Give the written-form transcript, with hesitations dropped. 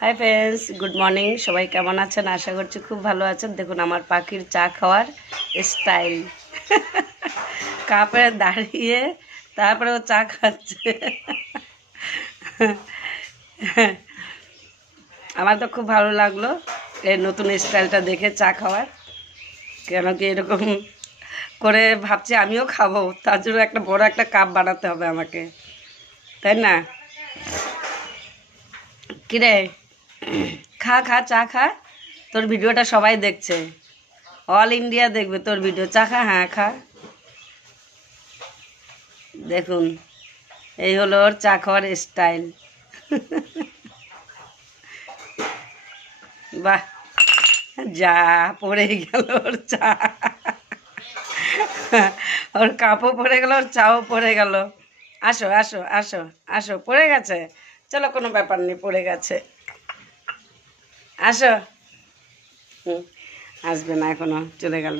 Hi friends, good morning. সবাই কেমন আছেন? আশা করছি খুব ভালো আছেন। দেখুন আমার পাখির চা খাওয়ার স্টাইল। কাপে দাঁড়িয়ে তারপরে ও চা খাচ্ছে। আমার তো খুব ভালো লাগলো এই নতুন স্টাইলটা দেখে চা খাওয়ার। কেন কি এরকম করে ভাবছি আমিও খাবো, তার জন্য একটা বড় একটা কাপ বানাতে হবে আমাকে, তাই না? কিরে, খা খা, চা খা। তোর ভিডিওটা সবাই দেখছে, অল ইন্ডিয়া দেখবে তোর ভিডিও। চা খা, হ্যাঁ খা। দেখুন, এই হলো ওর চা খাওয়ার স্টাইল। বাহ, যা পড়ে গেল ওর চা। ওর কাপও পড়ে গেল, ওর চাও পড়ে গেল। আসো আসো আসো আসো, পড়ে গেছে। চলো, কোনো ব্যাপার নেই, পড়ে গেছে। আসো। হুম, আসবে না এখনো, চলে গেল।